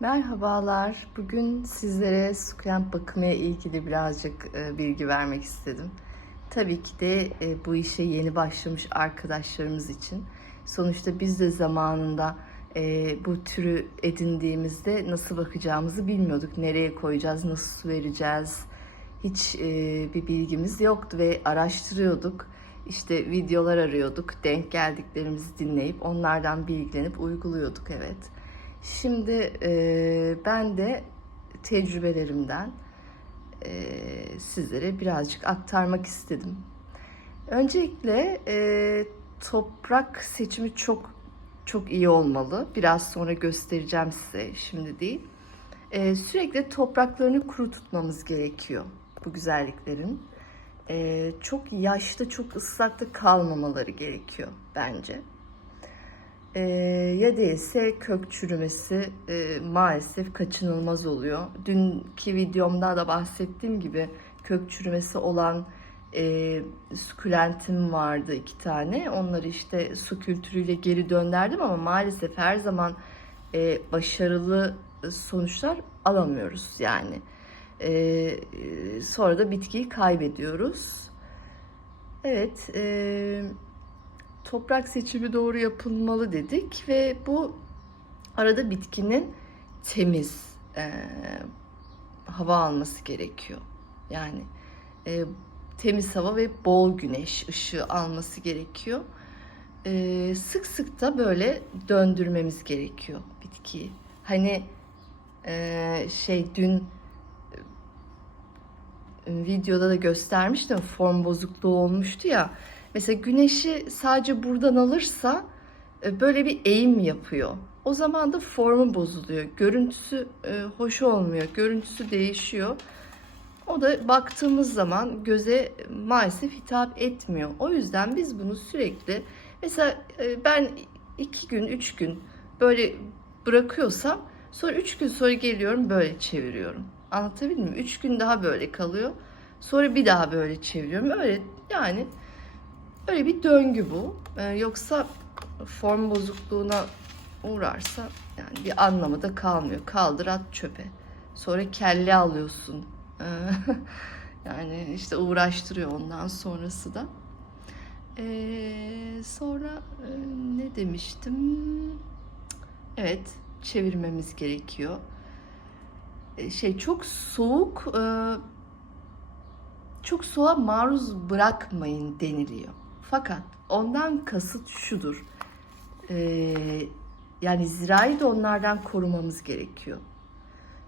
Merhabalar. Bugün sizlere sukulent bakımı ile ilgili birazcık e, bilgi vermek istedim. Tabii ki de e, bu işe yeni başlamış arkadaşlarımız için. Sonuçta biz de zamanında e, bu türü edindiğimizde nasıl bakacağımızı bilmiyorduk. Nereye koyacağız, nasıl su vereceğiz. Hiç bir bilgimiz yoktu ve araştırıyorduk. İşte videolar arıyorduk. Denk geldiklerimizi dinleyip onlardan bilgilenip uyguluyorduk evet. Şimdi e, ben de tecrübelerimden e, sizlere birazcık aktarmak istedim. Öncelikle e, toprak seçimi çok çok iyi olmalı. Biraz sonra göstereceğim size, şimdi değil. E, sürekli topraklarını kuru tutmamız gerekiyor bu güzelliklerin. E, çok yaşta, çok ıslakta kalmamaları gerekiyor bence. E, ya değilse kök çürümesi e, maalesef kaçınılmaz oluyor. Dünkü videomda da bahsettiğim gibi kök çürümesi olan e, sukulentim vardı iki tane. Onları işte su kültürüyle geri döndürdüm ama maalesef her zaman e, başarılı sonuçlar alamıyoruz yani. E, sonra da bitkiyi kaybediyoruz. Evet, e, toprak seçimi doğru yapılmalı dedik ve bu arada bitkinin temiz e, hava alması gerekiyor. Yani e, temiz hava ve bol güneş ışığı alması gerekiyor. E, sık sık da böyle döndürmemiz gerekiyor bitkiyi. Hani e, şey dün e, videoda da göstermiştim form bozukluğu olmuştu ya. Mesela güneşi sadece buradan alırsa e, böyle bir eğim yapıyor. O zaman da formu bozuluyor. Görüntüsü e, hoş olmuyor. Görüntüsü değişiyor. O da baktığımız zaman göze maalesef hitap etmiyor. O yüzden biz bunu sürekli mesela e, ben iki gün, üç gün böyle bırakıyorsam sonra üç gün sonra geliyorum böyle çeviriyorum. Anlatabildim mi? Üç gün daha böyle kalıyor. Sonra bir daha böyle çeviriyorum. Öyle yani öyle bir döngü bu. Ee, yoksa form bozukluğuna uğrarsa yani bir anlamı da kalmıyor. Kaldır at çöpe. Sonra kelle alıyorsun. Ee, yani işte uğraştırıyor ondan sonrası da. Ee, sonra e, ne demiştim? Evet, çevirmemiz gerekiyor. Ee, şey çok soğuk, e, çok soğuğa maruz bırakmayın deniliyor. Fakat ondan kasıt şudur. Ee, yani zirayı da onlardan korumamız gerekiyor.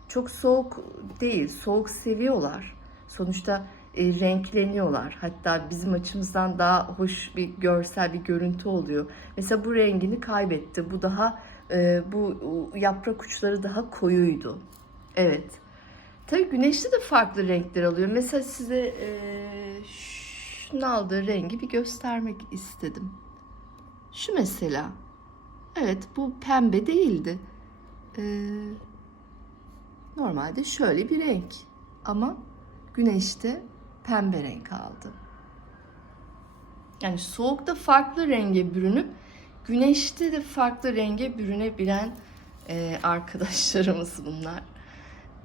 Çok soğuk değil, soğuk seviyorlar. Sonuçta e, renkleniyorlar. Hatta bizim açımızdan daha hoş bir görsel bir görüntü oluyor. Mesela bu rengini kaybetti. Bu daha e, bu yaprak uçları daha koyuydu. Evet. Tabii güneşte de farklı renkler alıyor. Mesela size e, şunun aldığı rengi bir göstermek istedim. Şu mesela. Evet bu pembe değildi. Ee, normalde şöyle bir renk. Ama güneşte pembe renk aldı. Yani soğukta farklı renge bürünüp güneşte de farklı renge bürünebilen e, arkadaşlarımız bunlar.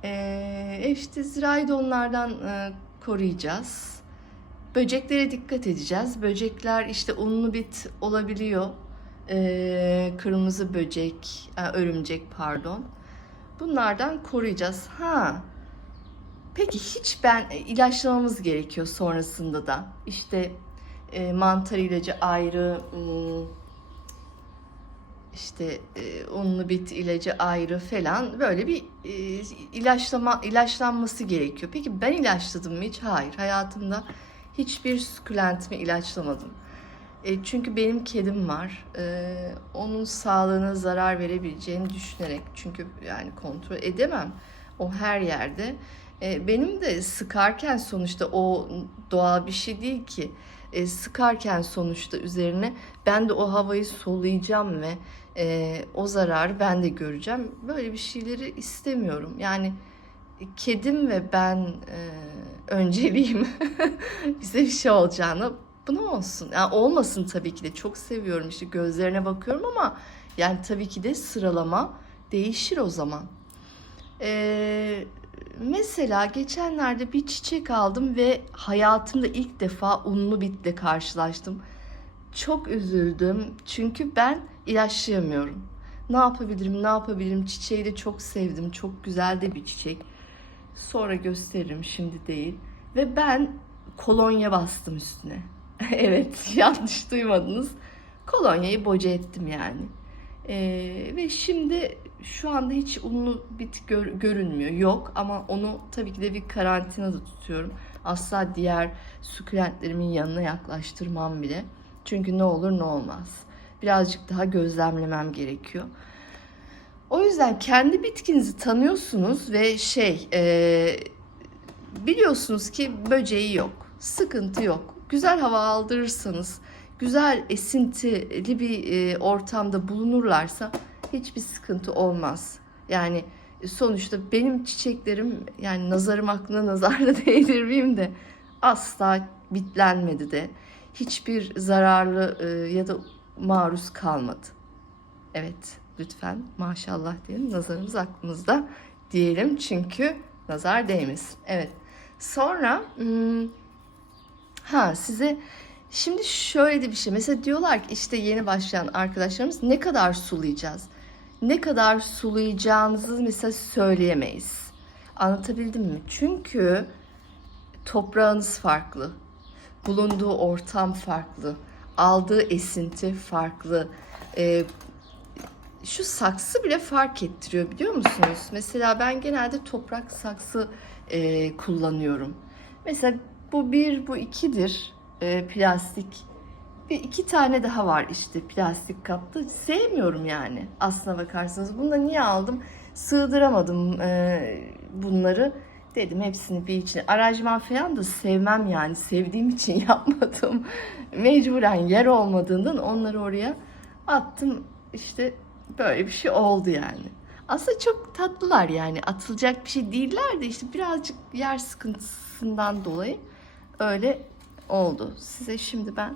E, işte zirayı da onlardan e, koruyacağız. Böceklere dikkat edeceğiz. Böcekler işte unlu bit olabiliyor. E, kırmızı böcek, e, örümcek pardon. Bunlardan koruyacağız. Ha. Peki hiç ben e, ilaçlamamız gerekiyor sonrasında da. İşte e, mantar ilacı ayrı, işte e, unlu bit ilacı ayrı falan böyle bir e, ilaçlama ilaçlanması gerekiyor. Peki ben ilaçladım mı hiç? Hayır. Hayatımda hiçbir sukulentimi ilaçlamadım. E, çünkü benim kedim var. E, onun sağlığına zarar verebileceğini düşünerek çünkü yani kontrol edemem. O her yerde. E, benim de sıkarken sonuçta o doğal bir şey değil ki. E, sıkarken sonuçta üzerine ben de o havayı soluyacağım ve e, o zararı ben de göreceğim. Böyle bir şeyleri istemiyorum. Yani kedim ve ben e, önceliğim bize bir şey olacağını bu ne olsun? Yani olmasın tabii ki de çok seviyorum işte gözlerine bakıyorum ama yani tabii ki de sıralama değişir o zaman. Ee, mesela geçenlerde bir çiçek aldım ve hayatımda ilk defa unlu bitle karşılaştım. Çok üzüldüm çünkü ben ilaçlayamıyorum. Ne yapabilirim, ne yapabilirim? Çiçeği de çok sevdim. Çok güzel de bir çiçek. Sonra gösteririm, şimdi değil. Ve ben kolonya bastım üstüne. evet, yanlış duymadınız. Kolonyayı boca ettim yani. Ee, ve şimdi şu anda hiç unlu bit gör- görünmüyor. Yok ama onu tabii ki de bir karantinada tutuyorum. Asla diğer sukulentlerimin yanına yaklaştırmam bile. Çünkü ne olur ne olmaz. Birazcık daha gözlemlemem gerekiyor. O yüzden kendi bitkinizi tanıyorsunuz ve şey e, biliyorsunuz ki böceği yok, sıkıntı yok. Güzel hava aldırırsanız, güzel esintili bir e, ortamda bulunurlarsa hiçbir sıkıntı olmaz. Yani sonuçta benim çiçeklerim yani nazarım aklına nazarla değdirmeyeyim de asla bitlenmedi de hiçbir zararlı e, ya da maruz kalmadı. Evet lütfen maşallah diyelim nazarımız aklımızda diyelim çünkü nazar değmesin. Evet sonra hmm, ha size şimdi şöyle de bir şey mesela diyorlar ki işte yeni başlayan arkadaşlarımız ne kadar sulayacağız? Ne kadar sulayacağınızı mesela söyleyemeyiz. Anlatabildim mi? Çünkü toprağınız farklı. Bulunduğu ortam farklı. Aldığı esinti farklı. Ee, şu saksı bile fark ettiriyor biliyor musunuz? Mesela ben genelde toprak saksı e, kullanıyorum. Mesela bu bir, bu ikidir e, plastik. Bir iki tane daha var işte plastik kapta. Sevmiyorum yani aslına bakarsanız. Bunu da niye aldım? Sığdıramadım e, bunları. Dedim hepsini bir içine. Aracman falan da sevmem yani. Sevdiğim için yapmadım. Mecburen yer olmadığından onları oraya attım. İşte böyle bir şey oldu yani. Aslında çok tatlılar yani. Atılacak bir şey değiller de işte birazcık yer sıkıntısından dolayı öyle oldu. Size şimdi ben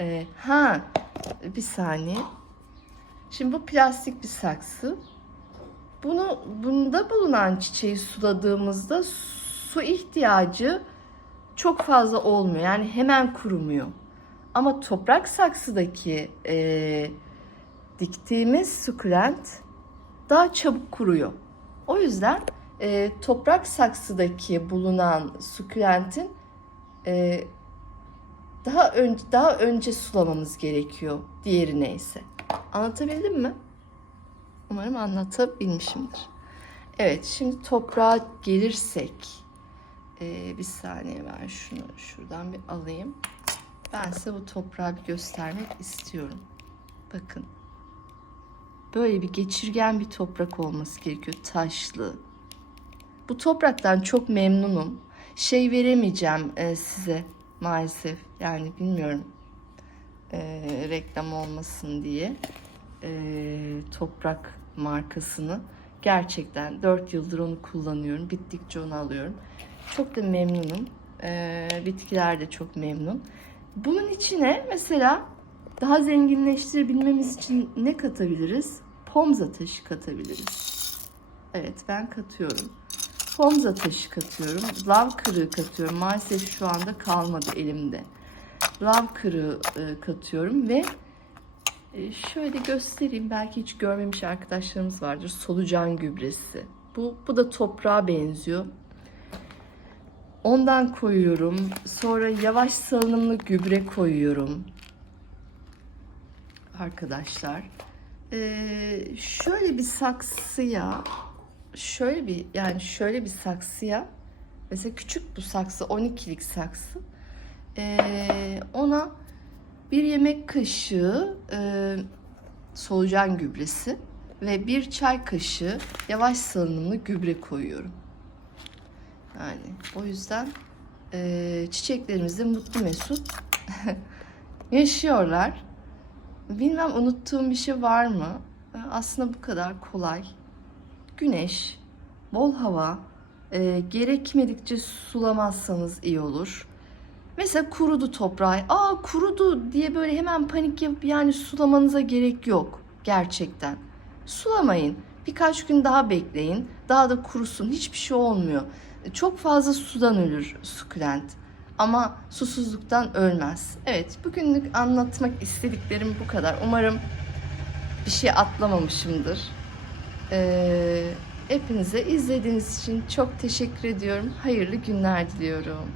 e, ha bir saniye. Şimdi bu plastik bir saksı. Bunu bunda bulunan çiçeği suladığımızda su ihtiyacı çok fazla olmuyor. Yani hemen kurumuyor. Ama toprak saksıdaki e, diktiğimiz sukulent daha çabuk kuruyor. O yüzden e, toprak saksıdaki bulunan sukulentin e, daha önce daha önce sulamamız gerekiyor. Diğeri neyse. Anlatabildim mi? Umarım anlatabilmişimdir. Evet, şimdi toprağa gelirsek e, bir saniye ben şunu şuradan bir alayım. Ben size bu toprağı bir göstermek istiyorum. Bakın. Böyle bir geçirgen bir toprak olması gerekiyor. Taşlı. Bu topraktan çok memnunum. Şey veremeyeceğim e, size maalesef. Yani bilmiyorum. E, reklam olmasın diye. E, toprak markasını. Gerçekten 4 yıldır onu kullanıyorum. Bittikçe onu alıyorum. Çok da memnunum. E, bitkiler de çok memnun. Bunun içine mesela daha zenginleştirebilmemiz için ne katabiliriz? Pomza taşı katabiliriz. Evet ben katıyorum. Pomza taşı katıyorum. Lav kırığı katıyorum. Maalesef şu anda kalmadı elimde. Lav kırığı e, katıyorum ve e, şöyle göstereyim. Belki hiç görmemiş arkadaşlarımız vardır. Solucan gübresi. Bu, bu da toprağa benziyor. Ondan koyuyorum. Sonra yavaş salınımlı gübre koyuyorum. Arkadaşlar. Ee, şöyle bir saksıya şöyle bir yani şöyle bir saksıya mesela küçük bu saksı 12'lik saksı ee, ona bir yemek kaşığı e, solucan gübresi ve bir çay kaşığı yavaş salınımlı gübre koyuyorum. Yani o yüzden e, çiçeklerimiz de mutlu mesut yaşıyorlar. Bilmem unuttuğum bir şey var mı? E, Aslında bu kadar kolay. Güneş, bol hava, e, gerekmedikçe sulamazsanız iyi olur. Mesela kurudu toprağı. Aa kurudu diye böyle hemen panik yapıp yani sulamanıza gerek yok gerçekten. Sulamayın. Birkaç gün daha bekleyin. Daha da kurusun. Hiçbir şey olmuyor. Çok fazla sudan ölür sukulent. Ama susuzluktan ölmez. Evet, bugünlük anlatmak istediklerim bu kadar. Umarım bir şey atlamamışımdır. Ee, hepinize izlediğiniz için çok teşekkür ediyorum. Hayırlı günler diliyorum.